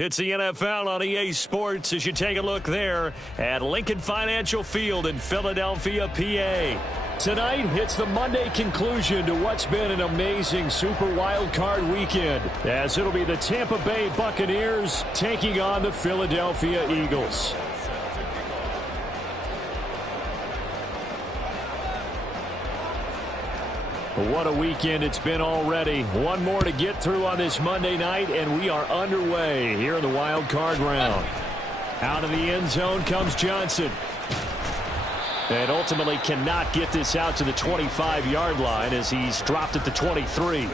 It's the NFL on EA Sports as you take a look there at Lincoln Financial Field in Philadelphia, PA. Tonight, it's the Monday conclusion to what's been an amazing Super Wild Card weekend, as it'll be the Tampa Bay Buccaneers taking on the Philadelphia Eagles. What a weekend it's been already. One more to get through on this Monday night, and we are underway here in the wild card round. Out of the end zone comes Johnson. And ultimately cannot get this out to the 25-yard line as he's dropped at the 23.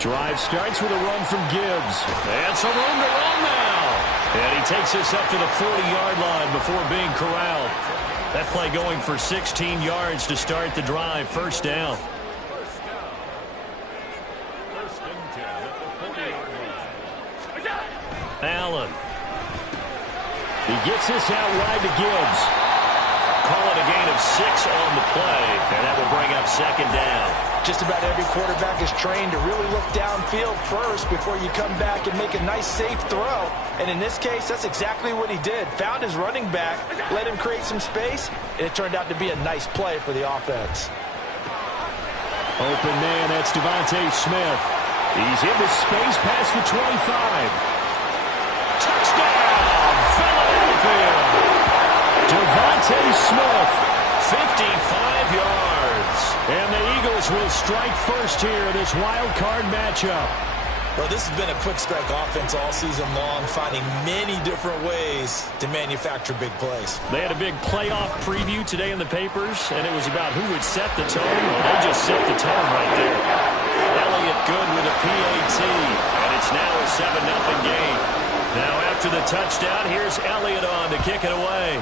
Drive starts with a run from Gibbs. And some room to run now. And he takes this up to the 40-yard line before being corralled. That play going for 16 yards to start the drive. First down. Allen. He gets this out wide to Gibbs. Call it a gain of 6 on the play. And that will bring up second down. Just about every quarterback is trained to really look downfield first before you come back and make a nice, safe throw. And in this case, that's exactly what he did. Found his running back, let him create some space, and it turned out to be a nice play for the offense. Open man, that's Devontae Smith. He's into space past the 25. Touchdown, Philadelphia! Devontae Smith, 55 yards. And the Eagles will strike first here in this wild card matchup. Well, this has been a quick strike offense all season long, finding many different ways to manufacture big plays. They had a big playoff preview today in the papers, and it was about who would set the tone. They just set the tone right there. Elliott good with a PAT, and it's now a 7-0 game. Now after the touchdown, here's Elliott on to kick it away.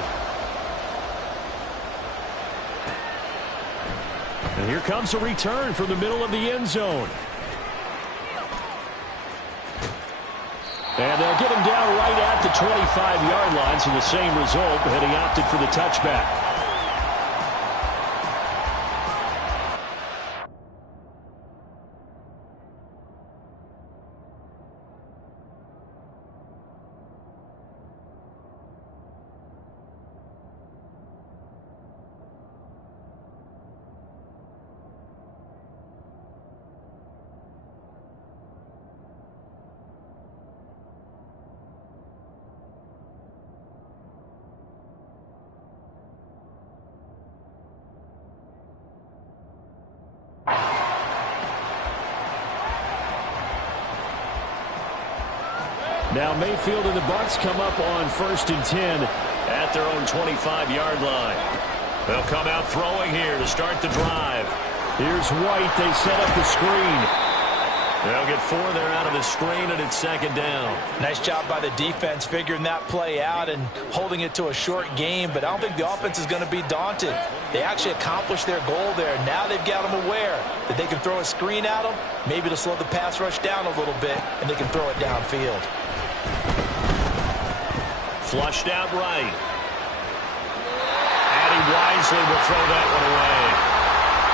And here comes a return from the middle of the end zone. And they'll get him down right at the 25-yard line, so the same result, but he opted for the touchback. Now Mayfield and the Bucs come up on 1st and 10 at their own 25-yard line. They'll come out throwing here to start the drive. Here's White. They set up the screen. They'll get 4 there out of the screen, and it's second down. Nice job by the defense figuring that play out and holding it to a short game, but I don't think the offense is going to be daunted. They actually accomplished their goal there. Now they've got them aware that they can throw a screen at them, maybe to slow the pass rush down a little bit, and they can throw it downfield. Flushed out right. And he wisely will throw that one away.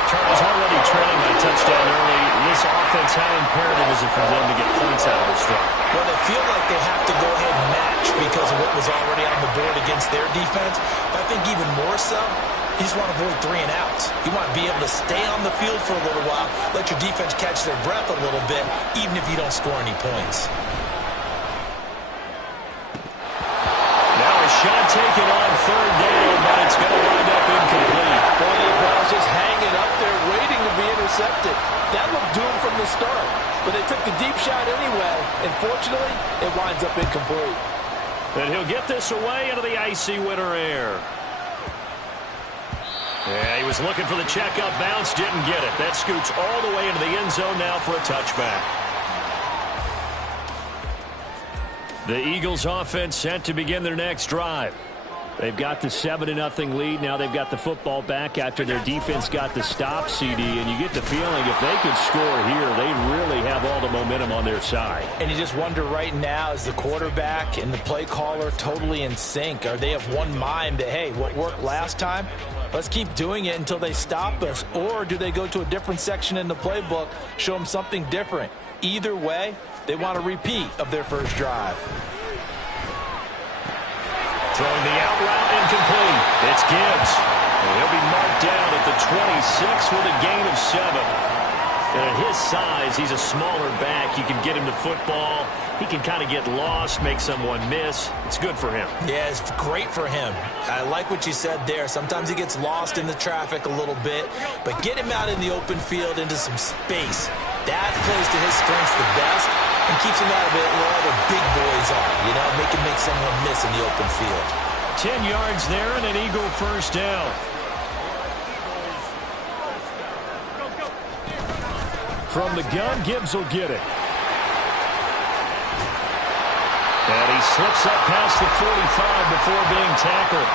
Turner's already trailing that touchdown early. This offense, how imperative is it for them to get points out of this drive? Well, they feel like they have to go ahead and match because of what was already on the board against their defense. But I think even more so, you just want to avoid 3 and outs. You want to be able to stay on the field for a little while, let your defense catch their breath a little bit, even if you don't score any points. Shot taken on 3rd down, but it's going to wind up incomplete. Boy, the ball's just hanging up there waiting to be intercepted. That looked doomed from the start, but they took the deep shot anyway, and fortunately, it winds up incomplete. And he'll get this away into the icy winter air. Yeah, he was looking for the checkup bounce, didn't get it. That scoots all the way into the end zone now for a touchback. The Eagles offense set to begin their next drive. They've got the 7-0 lead. Now they've got the football back after their defense got the stop, CD. And you get the feeling if they could score here, they really have all the momentum on their side. And you just wonder right now, is the quarterback and the play caller totally in sync? Are they of one mind that, hey, what worked last time, let's keep doing it until they stop us? Or do they go to a different section in the playbook, show them something different? Either way, they want a repeat of their first drive. Throwing the out route incomplete. It's Gibbs. And he'll be marked down at the 26 with a gain of 7. And at his size, he's a smaller back. You can get him the football. He can kind of get lost, make someone miss. It's good for him. Yeah, it's great for him. I like what you said there. Sometimes he gets lost in the traffic a little bit, but get him out in the open field into some space. That plays to his strengths the best and keeps him out of it where other big boys are, you know, make someone miss in the open field. 10 yards there and an Eagle first down. From the gun, Gibbs will get it. And he slips up past the 45 before being tackled.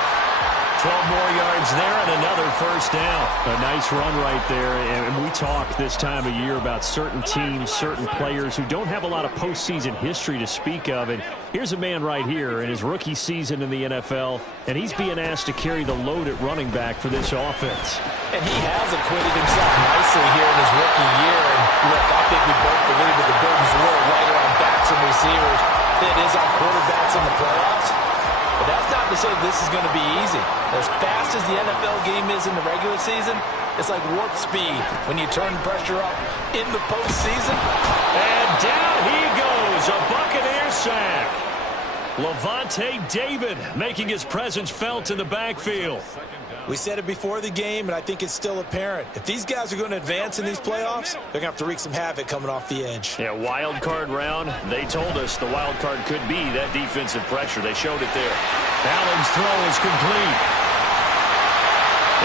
12 more yards there and another first down. A nice run right there. And we talk this time of year about certain teams, certain players who don't have a lot of postseason history to speak of. And here's a man right here in his rookie season in the NFL, and he's being asked to carry the load at running back for this offense. And he has acquitted himself nicely here in his rookie year. And look, I think we both believe that the burden's a little lighter on backs and receivers than it is on quarterbacks in the playoffs. But that's not to say this is going to be easy. As fast as the NFL game is in the regular season, it's like warp speed when you turn pressure up in the postseason. And down he goes, a Buccaneer sack. Lavonte David making his presence felt in the backfield. We said it before the game, and I think it's still apparent. If these guys are going to advance in these playoffs, they're going to have to wreak some havoc coming off the edge. Yeah, wild card round. They told us the wild card could be that defensive pressure. They showed it there. Allen's throw is complete.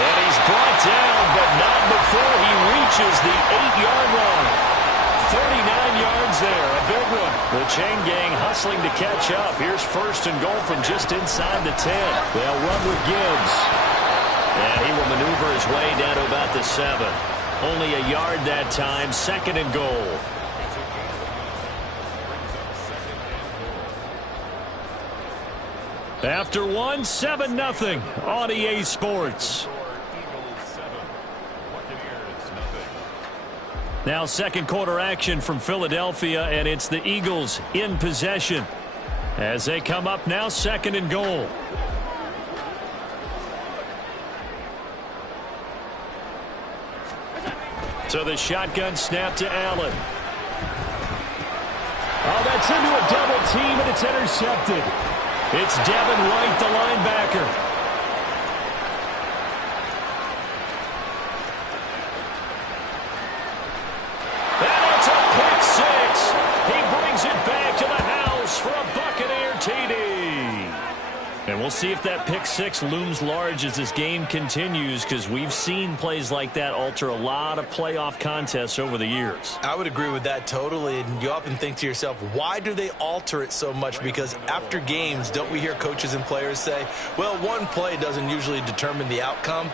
And he's brought down, but not before he reaches the 8-yard line. 39 yards there, a big one. The chain gang hustling to catch up. Here's first and goal from just inside the 10. They'll run with Gibbs. And he will maneuver his way down to about the 7. Only a yard that time, second and goal. After one, 7-0 on EA Sports. Now second quarter action from Philadelphia, and it's the Eagles in possession as they come up now second and goal. So the shotgun snap to Allen. Oh, that's into a double team, and it's intercepted. It's Devin White, the linebacker. And it's a pick six. He brings it back to the house for a Buccaneer TD. And we'll see if that pick six looms large as this game continues, because we've seen plays like that alter a lot of playoff contests over the years. I would agree with that totally, and you often think to yourself, why do they alter it so much? Because after games, don't we hear coaches and players say, well, one play doesn't usually determine the outcome?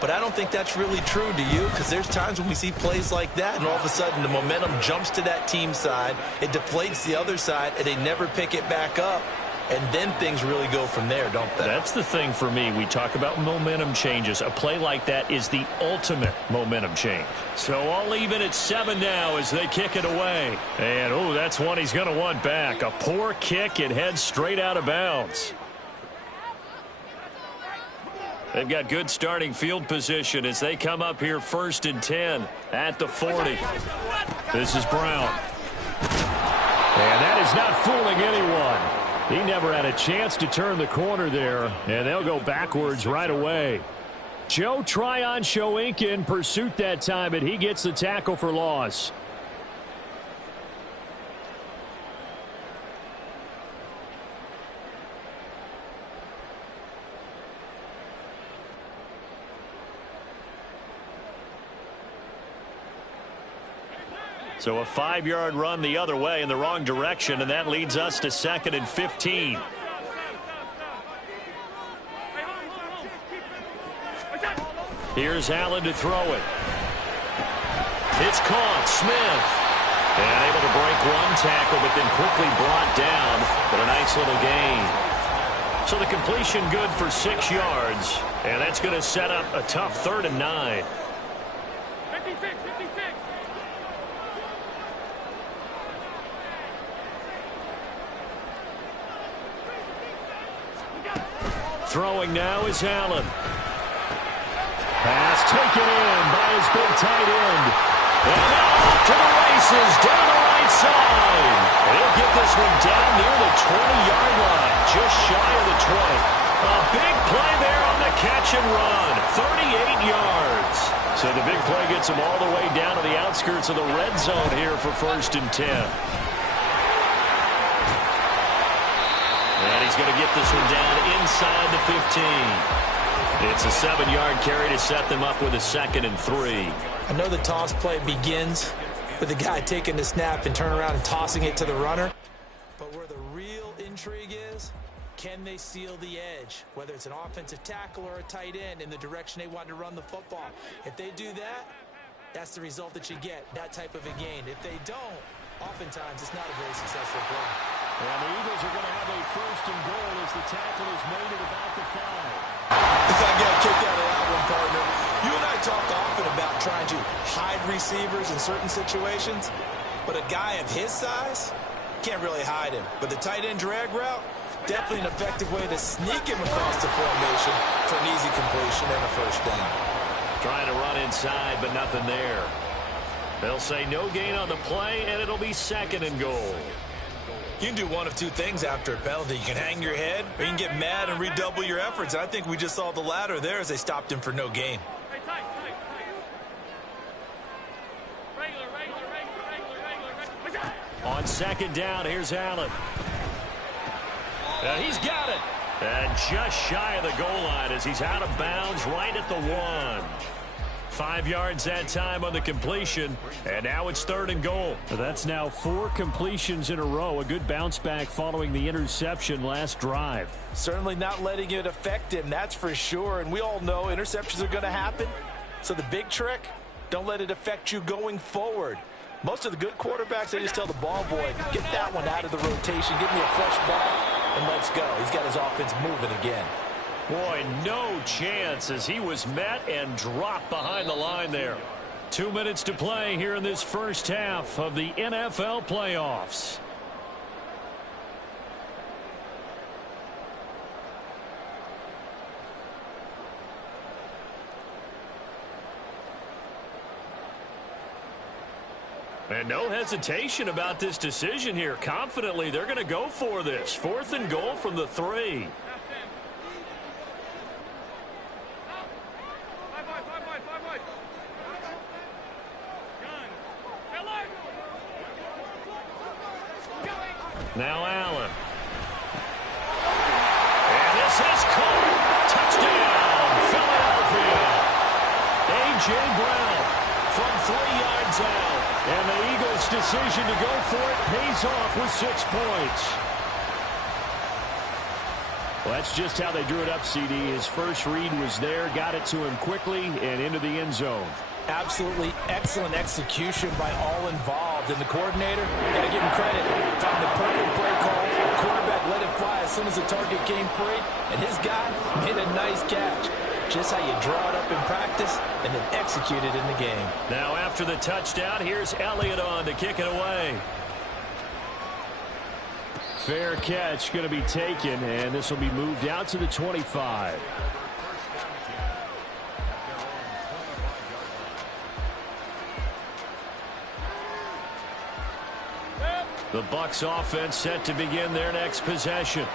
But I don't think that's really true, do you? Because there's times when we see plays like that, and all of a sudden the momentum jumps to that team side, it deflates the other side, and they never pick it back up. And then things really go from there, don't they? That's the thing for me. We talk about momentum changes. A play like that is the ultimate momentum change. So I'll leave it at 7 now as they kick it away. And, oh, that's one he's going to want back. A poor kick. It heads straight out of bounds. They've got good starting field position as they come up here first and 10 at the 40. This is Brown. And that is not fooling anyone. He never had a chance to turn the corner there, and they'll go backwards right away. Joe Tryon-Shoyinka in pursuit that time, and he gets the tackle for loss. So a 5-yard run the other way in the wrong direction, and that leads us to second and 15. Here's Allen to throw it. It's caught. Smith. And able to break one tackle, but then quickly brought down. But a nice little gain. So the completion good for 6 yards. And that's going to set up a tough 3rd and 9. 56. Throwing now is Allen. Pass taken in by his big tight end. And now off to the races down the right side. And he'll get this one down near the 20-yard line, just shy of the 20. A big play there on the catch and run, 38 yards. So the big play gets him all the way down to the outskirts of the red zone here for 1st and 10. And he's going to get this one down inside the 15. It's a 7-yard carry to set them up with a 2nd and 3. I know the toss play begins with the guy taking the snap and turn around and tossing it to the runner. But where the real intrigue is, can they seal the edge? Whether it's an offensive tackle or a tight end in the direction they want to run the football. If they do that, that's the result that you get, that type of a gain. If they don't, oftentimes it's not a very successful play. And the Eagles are going to have a 1st and goal as the tackle is made at about the 5. I got a kick out of that one, partner. You and I talk often about trying to hide receivers in certain situations, but a guy of his size can't really hide him. But the tight end drag route, definitely an effective way to sneak him across the formation for an easy completion and a 1st down. Trying to run inside, but nothing there. They'll say no gain on the play, and it'll be 2nd and goal. You can do one of two things after a penalty. You can hang your head, or you can get mad and redouble your efforts. I think we just saw the latter there as they stopped him for no gain. On 2nd down, here's Allen. He's got it. And just shy of the goal line as he's out of bounds right at the 1. 5 yards that time on the completion, and now it's 3rd and goal. That's now 4 completions in a row. A good bounce back following the interception last drive. Certainly not letting it affect him, that's for sure. And we all know interceptions are going to happen. So the big trick, don't let it affect you going forward. Most of the good quarterbacks, they just tell the ball boy, get that one out of the rotation, give me a fresh ball, and let's go. He's got his offense moving again. Boy, no chance as he was met and dropped behind the line there. 2 minutes to play here in this first half of the NFL playoffs. And no hesitation about this decision here. Confidently, they're going to go for this. 4th and goal from the 3. Now Allen. And this is caught. Touchdown, Philadelphia. A.J. Brown from 3 yards out. And the Eagles' decision to go for it pays off with 6 points. Well, that's just how they drew it up, CD. His first read was there, got it to him quickly, and into the end zone. Absolutely excellent execution by all involved. And the coordinator, got to give him credit. Found the perfect play call. The quarterback let it fly as soon as the target came free. And his guy made a nice catch. Just how you draw it up in practice and then execute it in the game. Now after the touchdown, here's Elliott on to kick it away. Fair catch going to be taken, and this will be moved out to the 25. The Bucs offense set to begin their next possession.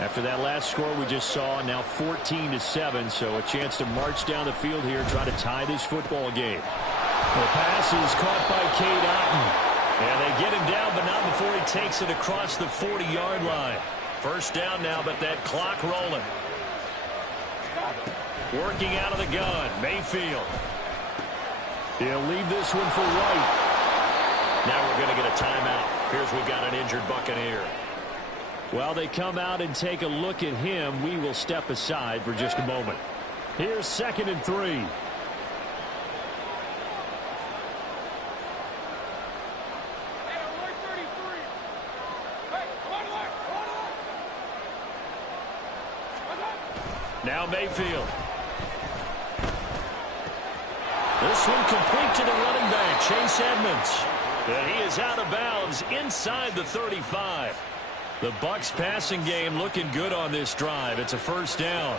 After that last score we just saw, now 14-7, so a chance to march down the field here and try to tie this football game. The pass is caught by Cade Otton. And they get him down, but not before he takes it across the 40-yard line. First down now, but that clock rolling. Working out of the gun, Mayfield. He'll leave this one for White. Now we're going to get a timeout. Here's we've got an injured Buccaneer. While they come out and take a look at him, we will step aside for just a moment. Here's 2nd and 3. Now Mayfield. This one complete to the running back, Chase Edmonds. And he is out of bounds inside the 35. The Bucs passing game looking good on this drive. It's a first down.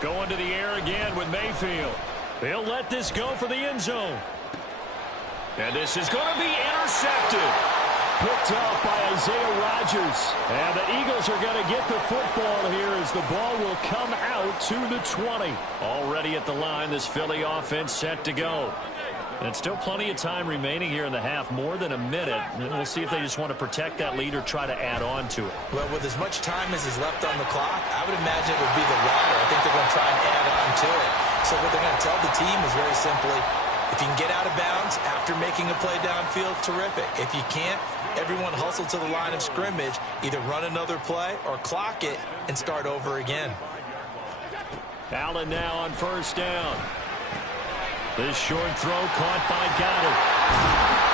Going to the air again with Mayfield. He'll let this go for the end zone. And this is going to be intercepted. Picked up by Isaiah Rodgers. And the Eagles are going to get the football here as the ball will come out to the 20. Already at the line, this Philly offense set to go. And still plenty of time remaining here in the half, more than a minute. And we'll see if they just want to protect that lead or try to add on to it. Well, with as much time as is left on the clock, I would imagine it would be the latter. I think they're going to try and add on to it. So what they're going to tell the team is very simply, if you can get out of bounds after making a play downfield, terrific. If you can't, everyone hustle to the line of scrimmage, either run another play or clock it and start over again. Allen now on first down. This short throw caught by Goddard.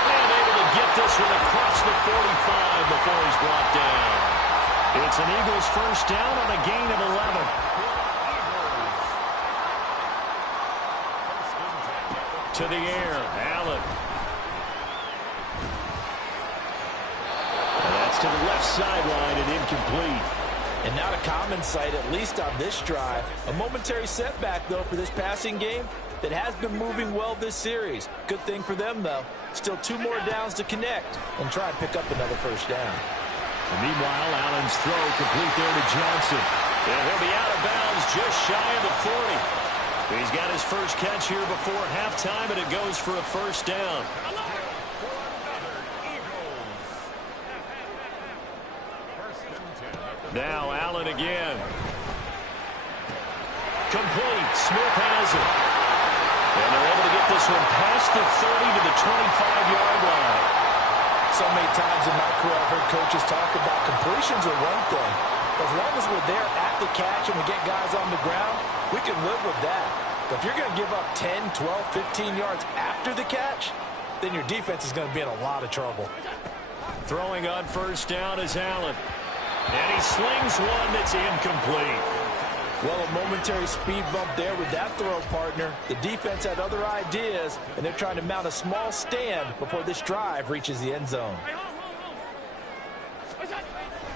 And able to get this one across the 45 before he's brought down. It's an Eagles first down on a gain of 11. To the air, Allen. And that's to the left sideline and incomplete. And not a common sight, at least on this drive. A momentary setback, though, for this passing game that has been moving well this series. Good thing for them, though. Still 2 more downs to connect and try and pick up another first down. And meanwhile, Allen's throw complete there to Johnson. And he'll be out of bounds just shy of the 40. He's got his first catch here before halftime, and it goes for a first down. Now Allen again. Complete. Smith has it. And they're able to get this one past the 30 to the 25-yard line. So many times in my career I've heard coaches talk about completions are one thing. As long as we're there at the catch and we get guys on the ground, we can live with that. But if you're going to give up 10, 12, 15 yards after the catch, then your defense is going to be in a lot of trouble. Throwing on first down is Allen. And he slings one that's incomplete. Well, a momentary speed bump there with that throw, partner. The defense had other ideas, and they're trying to mount a small stand before this drive reaches the end zone.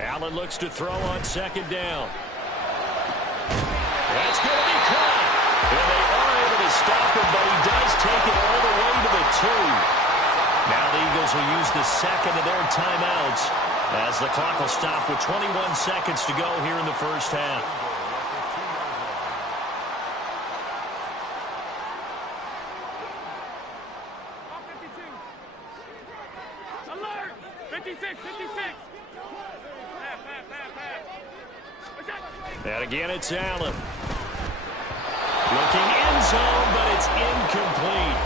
Allen looks to throw on second down. That's going to be caught. And they are able to stop him, but he does take it all the way to the 2. Now the Eagles will use the second of their timeouts as the clock will stop with 21 seconds to go here in the first half. Alert! 56, 56! And again, it's Allen. Looking end zone, but it's incomplete.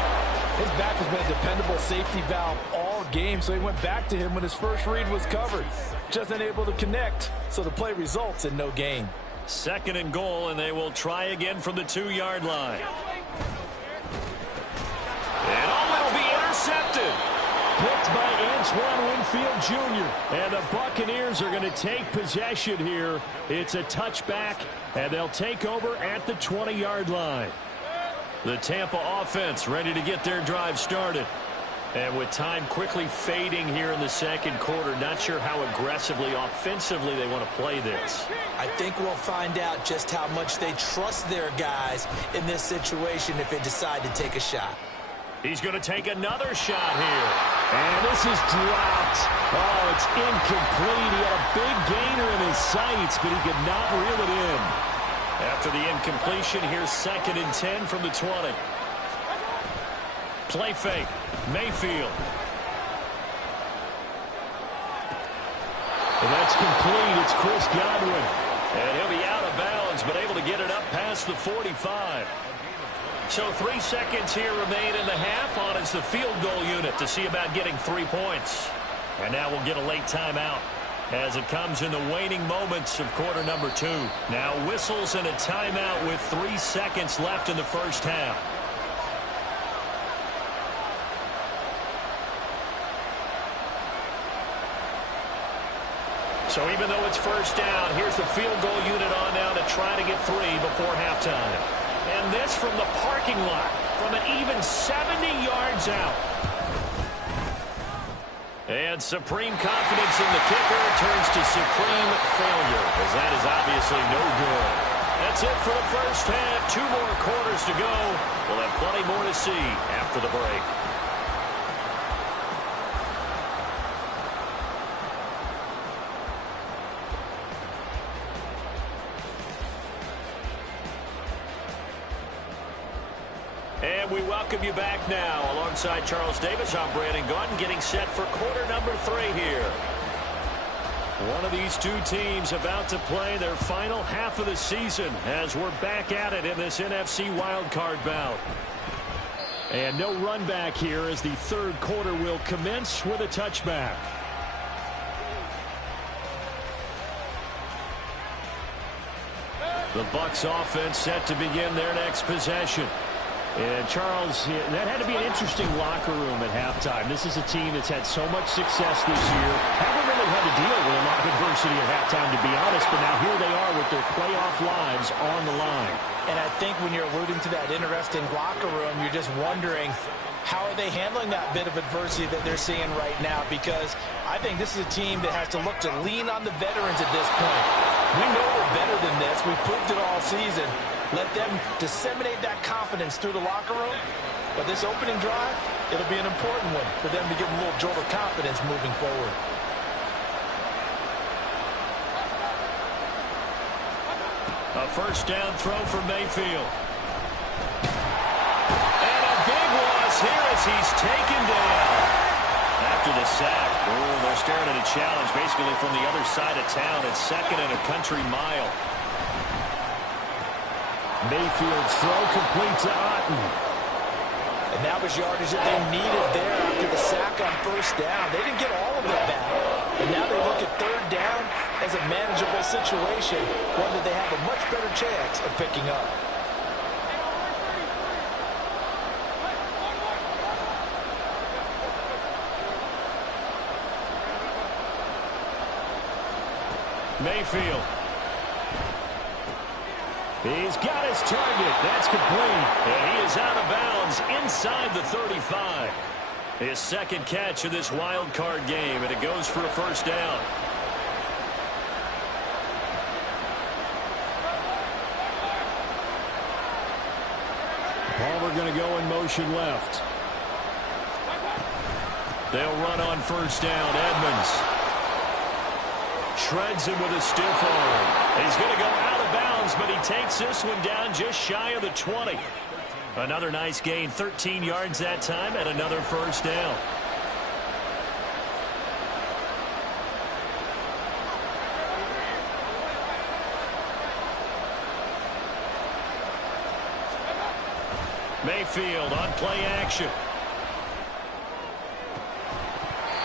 His back has been a dependable safety valve all game, so he went back to him when his first read was covered. Just unable to connect, so the play results in no gain. Second and goal, and they will try again from the 2-yard line. And it'll be intercepted. Picked by Antoine Winfield Jr. And the Buccaneers are going to take possession here. It's a touchback, and they'll take over at the 20-yard line. The Tampa offense ready to get their drive started. And with time quickly fading here in the second quarter, not sure how aggressively, offensively they want to play this. I think we'll find out just how much they trust their guys in this situation if they decide to take a shot. He's going to take another shot here. And this is dropped. Oh, it's incomplete. He had a big gainer in his sights, but he could not reel it in. After the incompletion, here's 2nd and 10 from the 20. Play fake. Mayfield. And that's complete. It's Chris Godwin. And he'll be out of bounds, but able to get it up past the 45. So 3 seconds here remain in the half. On is the field goal unit to see about getting 3 points. And now we'll get a late timeout. as it comes in the waning moments of quarter number 2. Now whistles and a timeout with 3 seconds left in the first half. So even though it's first down, here's the field goal unit on now to try to get 3 before halftime. And this from the parking lot, from an even 70 yards out. And supreme confidence in the kicker turns to supreme failure, as that is obviously no good. That's it for the first half. 2 more quarters to go. We'll have plenty more to see after the break. And we welcome you back now. Alongside Charles Davis, I'm Brandon Gaudin, getting set for quarter number 3 here. One of these two teams about to play their final half of the season as we're back at it in this NFC wildcard bout. And no run back here as the third quarter will commence with a touchback. The Bucs offense set to begin their next possession. And Charles, that had to be an interesting locker room at halftime. This is a team that's had so much success this year. Haven't really had to deal with a lot of adversity at halftime, to be honest, but now here they are with their playoff lives on the line. And I think when you're alluding to that interesting locker room, you're just wondering, how are they handling that bit of adversity that they're seeing right now? Because I think this is a team that has to look to lean on the veterans at this point. We know we're better than this. We've proved it all season. Let them disseminate that confidence through the locker room. But this opening drive, it'll be an important one for them to give them a little jolt of confidence moving forward. A first down throw for Mayfield. And a big loss here as he's taken down. After the sack, they're staring at a challenge basically from the other side of town. It's second and a country mile. Mayfield's throw complete to Otten. And that was yardage that they needed there after the sack on first down. They didn't get all of it back. But now they look at third down as a manageable situation, one that they have a much better chance of picking up. Mayfield. He's got his target. That's complete. And he is out of bounds inside the 35. His second catch of this wild card game, and it goes for a first down. Palmer going to go in motion left. They'll run on first down. Edmonds shreds him with a stiff arm. He's going to go out of bounds, but he takes this one down just shy of the 20. Another nice gain, 13 yards that time, and another first down. Mayfield on play action.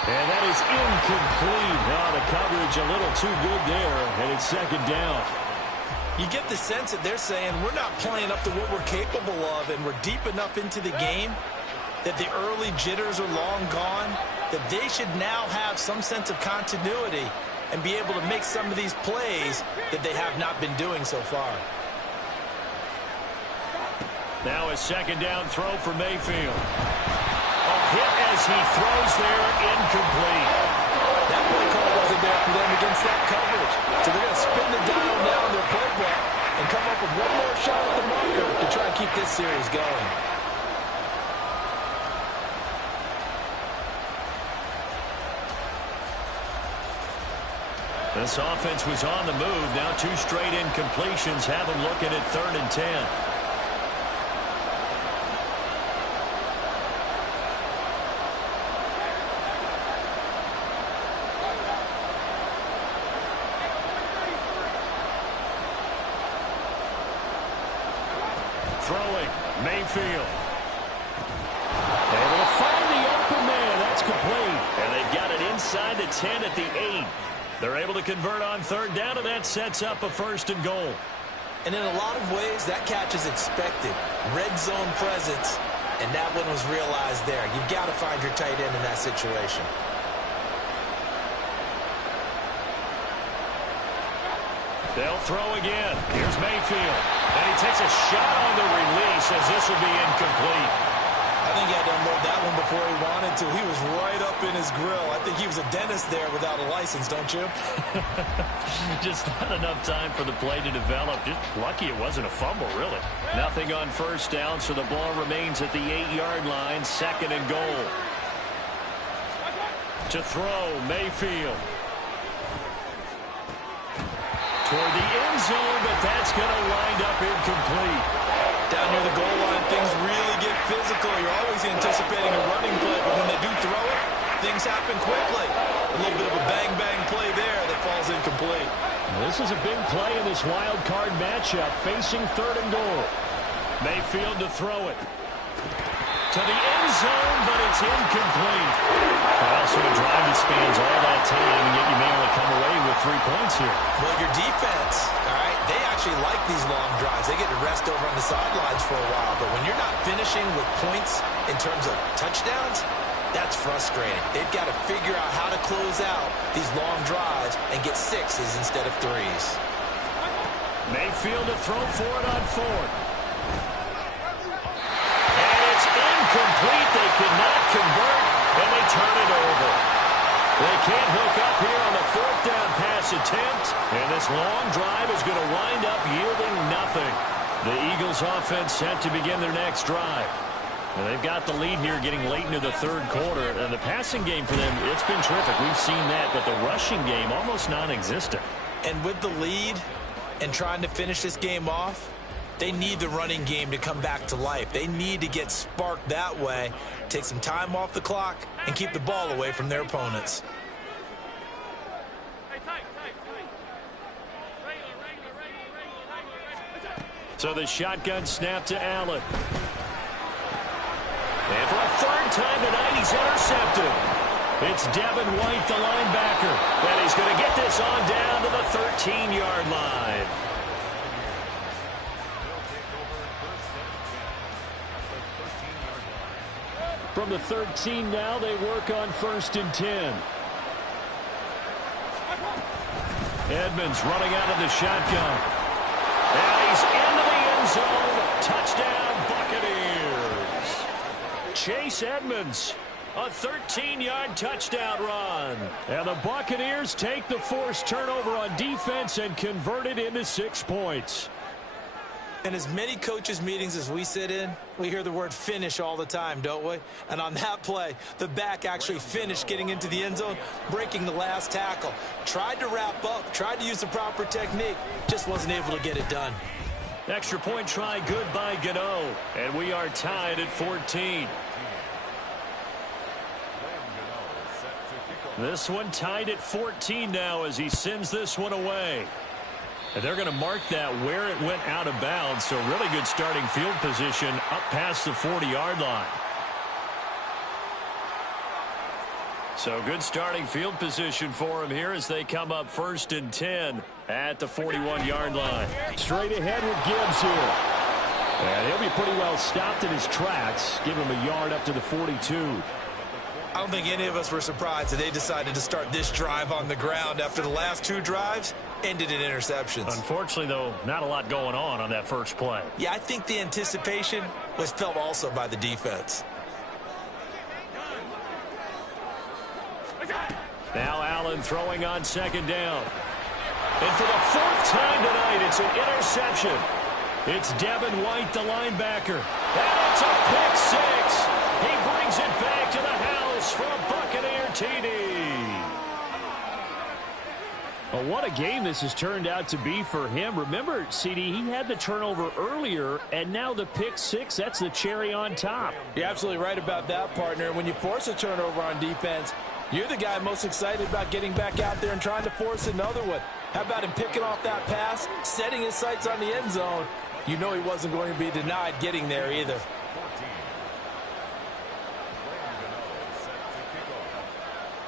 And that is incomplete. Oh, the coverage a little too good there, and it's second down. You get the sense that they're saying we're not playing up to what we're capable of, and we're deep enough into the game that the early jitters are long gone, that they should now have some sense of continuity and be able to make some of these plays that they have not been doing so far. Now a second down throw for Mayfield. A hit as he throws there, incomplete. That play call wasn't there for them against that coverage. So they're going to spin the dial now in their playbook and come up with one more shot at the marker to try and keep this series going. This offense was on the move. Now two straight incompletions have them looking at 3rd and 10. Throwing, Mayfield. Able to find the open man. That's complete. And they've got it inside the 10 at the 8. They're able to convert on third down, and that sets up a 1st and goal. And in a lot of ways, that catch is expected. Red zone presence, and that one was realized there. You've got to find your tight end in that situation. They'll throw again. Here's Mayfield. And he takes a shot on the release as this will be incomplete. I think he had to unload that one before he wanted to. He was right up in his grill. I think he was a dentist there without a license, don't you? Just not enough time for the play to develop. Just lucky it wasn't a fumble, really. Nothing on 1st down, so the ball remains at the 8-yard line, 2nd and goal. To throw, Mayfield. Toward the end zone, but that's going to wind up incomplete. Down near the goal line, things really get physical. You're always anticipating a running play, but when they do throw it, things happen quickly. A little bit of a bang-bang play there that falls incomplete. This is a big play in this wild card matchup, facing 3rd and goal. Mayfield to throw it. To the end zone, but it's incomplete. Well, so a drive that spans all that time, and yet you may only come away with 3 points here. Well, your defense, all right, they actually like these long drives. They get to rest over on the sidelines for a while, but when you're not finishing with points in terms of touchdowns, that's frustrating. They've got to figure out how to close out these long drives and get 6s instead of 3s. Mayfield to throw for it on 4th. Incomplete. They cannot convert, and they turn it over. They can't hook up here on the 4th down pass attempt, and this long drive is going to wind up yielding nothing. The Eagles offense set to begin their next drive. And they've got the lead here getting late into the 3rd quarter, and the passing game for them, it's been terrific. We've seen that, but the rushing game almost non-existent. And with the lead and trying to finish this game off, they need the running game to come back to life. They need to get sparked that way, take some time off the clock, and keep the ball away from their opponents. So the shotgun snap to Allen. And for a 3rd time tonight, he's intercepted. It's Devin White, the linebacker. And he's going to get this on down to the 13-yard line. From the 13 now, they work on 1st and 10. Edmonds running out of the shotgun. And he's into the end zone. Touchdown, Buccaneers. Chase Edmonds, a 13-yard touchdown run. And the Buccaneers take the forced turnover on defense and convert it into 6 points. In as many coaches' meetings as we sit in, we hear the word finish all the time, don't we? And on that play, the back actually finished getting into the end zone, breaking the last tackle. Tried to wrap up, tried to use the proper technique, just wasn't able to get it done. Extra point try good by Gano. And we are tied at 14. This one tied at 14 now as he sends this one away. And they're going to mark that where it went out of bounds. So really good starting field position up past the 40-yard line. So good starting field position for him here as they come up 1st and 10 at the 41-yard line. Straight ahead with Gibbs here. And he'll be pretty well stopped in his tracks. Give him a yard up to the 42. I don't think any of us were surprised that they decided to start this drive on the ground after the last 2 drives ended in interceptions. Unfortunately, though, not a lot going on that first play. Yeah, I think the anticipation was felt also by the defense. Now Allen throwing on 2nd down. And for the 4th time tonight, it's an interception. It's Devin White, the linebacker. And it's a pick 6. He brings it back to the house for a Buccaneer TD. Well, what a game this has turned out to be for him. Remember, CD, he had the turnover earlier, and now the pick 6, that's the cherry on top. You're absolutely right about that, partner. When you force a turnover on defense, you're the guy most excited about getting back out there and trying to force another one. How about him picking off that pass, setting his sights on the end zone? You know he wasn't going to be denied getting there either.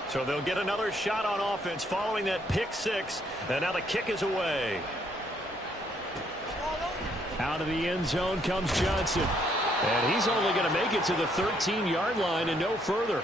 So they'll get another shot on offense following that pick six. And now the kick is away. Out of the end zone comes Johnson. And he's only going to make it to the 13-yard line and no further.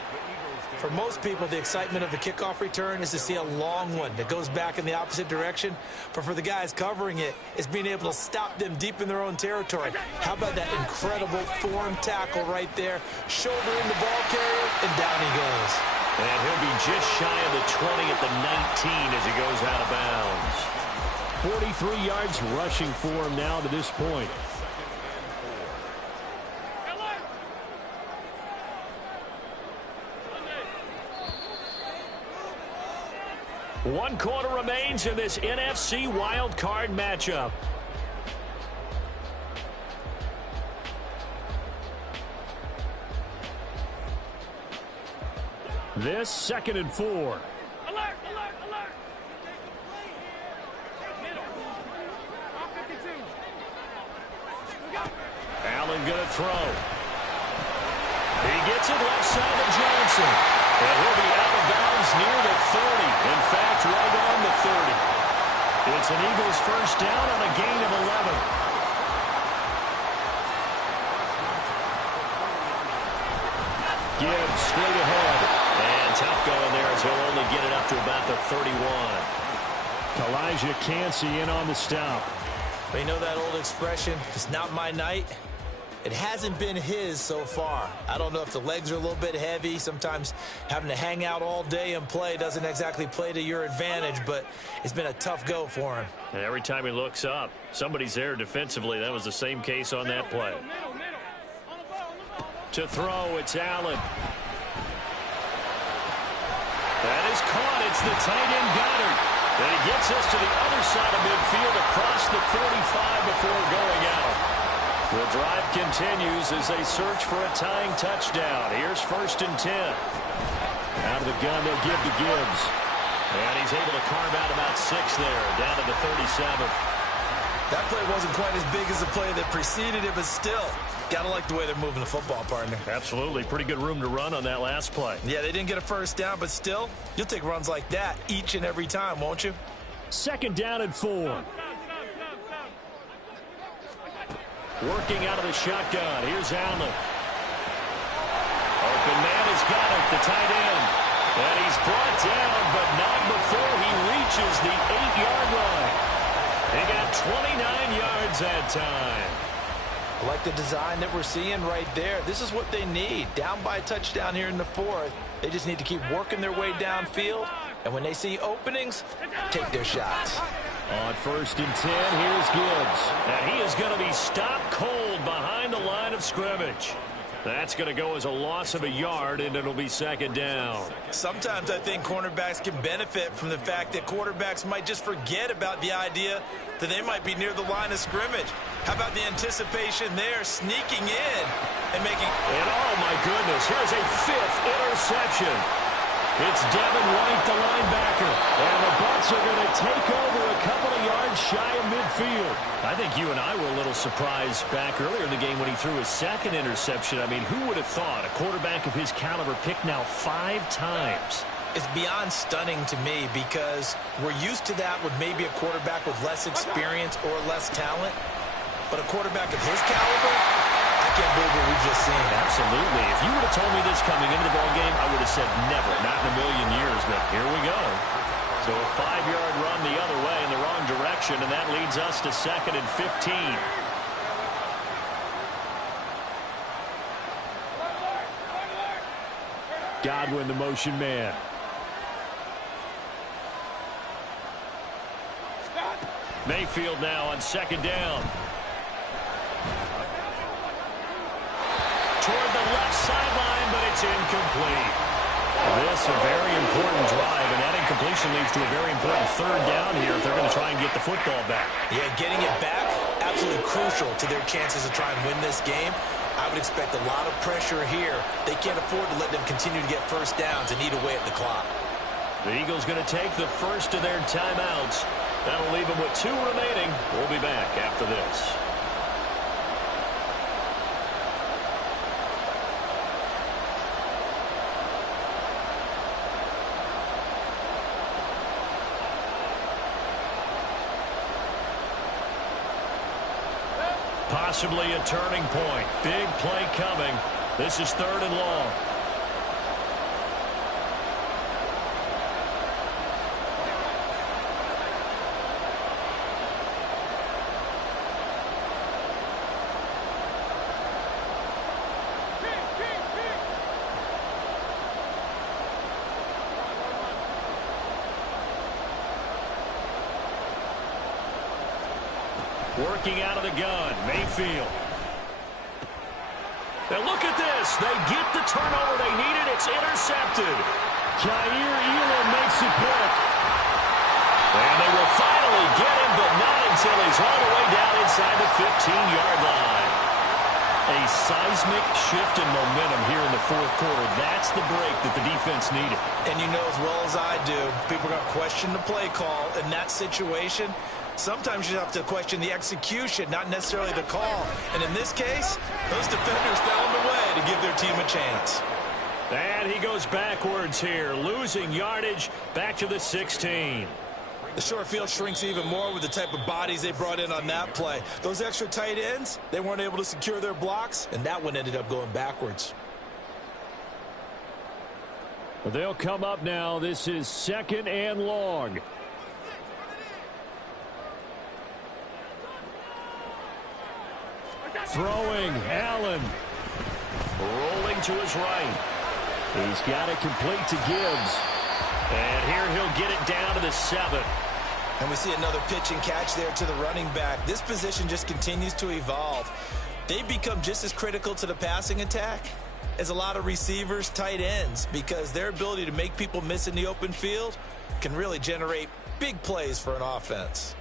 For most people, the excitement of the kickoff return is to see a long one that goes back in the opposite direction. But for the guys covering it, it's being able to stop them deep in their own territory. How about that incredible form tackle right there? Shoulder in the ball carrier, and down he goes. And he'll be just shy of the 20 at the 19 as he goes out of bounds. 43 yards rushing for him now to this point. One quarter remains in this NFC wild card matchup. This 2nd and 4. Alert, alert, alert. Middle. All 52. Allen going to throw. He gets it left side to Johnson. And he'll be out of bounds near the 30. In fact, right on the 30. It's an Eagles first down on a gain of 11. Gibbs straight ahead. And tough going there as he'll only get it up to about the 31. Elijah Cansey in on the stop. But you know that old expression, it's not my night? It hasn't been his so far. I don't know if the legs are a little bit heavy. Sometimes having to hang out all day and play doesn't exactly play to your advantage, but it's been a tough go for him. And every time he looks up, somebody's there defensively. That was the same case on that play. To throw, it's Allen. That is caught. It's the tight end Goddard. And he gets us to the other side of midfield across the 45 before going out. The drive continues as they search for a tying touchdown. Here's 1st and 10. Out of the gun, they'll give to Gibbs. And he's able to carve out about 6 there, down to the 37. That play wasn't quite as big as the play that preceded it, but still, gotta like the way they're moving the football, partner. Absolutely. Pretty good room to run on that last play. Yeah, they didn't get a first down, but still, you'll take runs like that each and every time, won't you? 2nd down and 4. Working out of the shotgun. Here's Allen. Open man has got it, the tight end. And he's brought down, but not before he reaches the 8-yard line. They got 29 yards that time. I like the design that we're seeing right there. This is what they need. Down by a touchdown here in the 4th. They just need to keep working their way downfield. And when they see openings, take their shots. On 1st and 10, here's Gibbs. And he is going to be stopped cold behind the line of scrimmage. That's going to go as a loss of a yard, and it'll be 2nd down. Sometimes I think cornerbacks can benefit from the fact that quarterbacks might just forget about the idea that they might be near the line of scrimmage. How about the anticipation there, sneaking in and making... And oh, my goodness, here's a 5th interception. It's Devin White, the linebacker. And the Bucs are going to take over a couple of yards shy of midfield. I think you and I were a little surprised back earlier in the game when he threw his 2nd interception. I mean, who would have thought a quarterback of his caliber picked now 5 times? It's beyond stunning to me because we're used to that with maybe a quarterback with less experience or less talent. But a quarterback of his caliber, I can't believe what we just seen. Absolutely. If you would have told me this coming into the ballgame, I would have said never, not in a million years. But here we go. So a 5-yard run the other way in the wrong direction, and that leads us to 2nd and 15. Godwin, the motion man. Mayfield now on 2nd down. Toward the left sideline, but it's incomplete. This a very important drive, and that incompletion leads to a very important 3rd down here if they're going to try and get the football back. Yeah, getting it back, absolutely crucial to their chances to try and win this game. I would expect a lot of pressure here. They can't afford to let them continue to get first downs and eat away at the clock. The Eagles going to take the first of their timeouts. That'll leave them with 2 remaining. We'll be back after this. Possibly a turning point. Big play coming. This is 3rd and long. Working out of the gun, Mayfield. Now look at this. They get the turnover they needed. It's intercepted. Jair Elam makes it pick. And they will finally get him, but not until he's all the way down inside the 15-yard line. A seismic shift in momentum here in the 4th quarter. That's the break that the defense needed. And you know as well as I do, people are going to question the play call in that situation. Sometimes you have to question the execution, not necessarily the call. And in this case, those defenders found a way to give their team a chance. And he goes backwards here, losing yardage back to the 16. The short field shrinks even more with the type of bodies they brought in on that play. Those extra tight ends, they weren't able to secure their blocks, and that one ended up going backwards. They'll come up now. This is 2nd and long. Throwing, Allen. Rolling to his right. He's got it complete to Gibbs. And here he'll get it down to the 7. And we see another pitch and catch there to the running back. This position just continues to evolve. They become just as critical to the passing attack as a lot of receivers, tight ends, because their ability to make people miss in the open field can really generate big plays for an offense.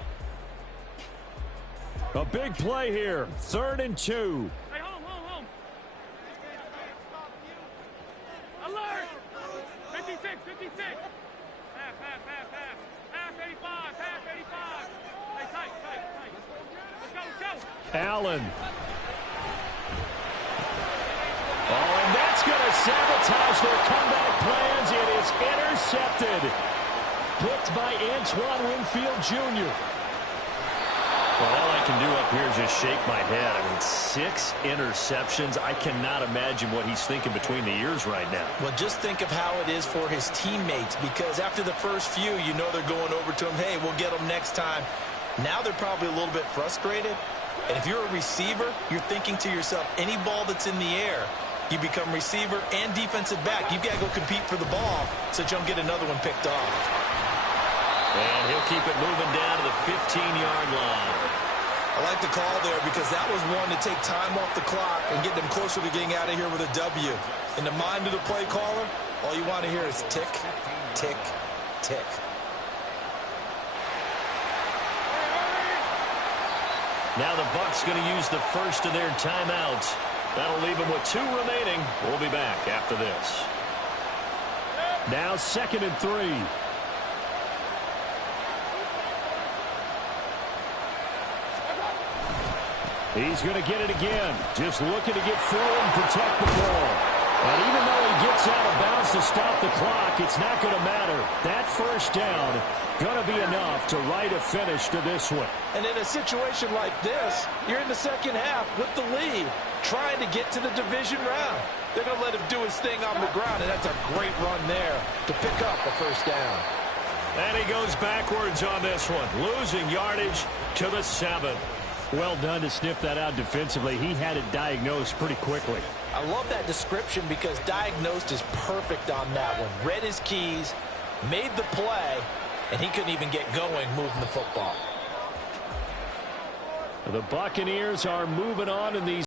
A big play here. 3rd and 2. Hey, home. Alert! 56. Half. Half 85. Hey, tight. Let's go. Allen. Oh, and that's going to sabotage their comeback plans. It is intercepted. Picked by Antoine Winfield Jr. Well, all I can do up here is just shake my head. I mean, 6 interceptions. I cannot imagine what he's thinking between the ears right now. Well, just think of how it is for his teammates, because after the first few, you know they're going over to him, hey, we'll get them next time. Now they're probably a little bit frustrated. And if you're a receiver, you're thinking to yourself, any ball that's in the air, you become receiver and defensive back. You've got to go compete for the ball so that you don't get another one picked off. And he'll keep it moving down to the 15-yard line. I like the call there because that was one to take time off the clock and get them closer to getting out of here with a W. In the mind of the play caller, all you want to hear is tick, tick, tick. Now the Bucs going to use the first of their timeouts. That'll leave them with 2 remaining. We'll be back after this. Now 2nd and 3. He's going to get it again. Just looking to get through and protect the ball. And even though he gets out of bounds to stop the clock, it's not going to matter. That first down going to be enough to write a finish to this one. And in a situation like this, you're in the second half with the lead, trying to get to the division round. They're going to let him do his thing on the ground, and that's a great run there to pick up a first down. And he goes backwards on this one, losing yardage to the 7. Well done to sniff that out defensively. He had it diagnosed pretty quickly. I love that description because diagnosed is perfect on that one. Read his keys, made the play, and he couldn't even get going moving the football. The Buccaneers are moving on in these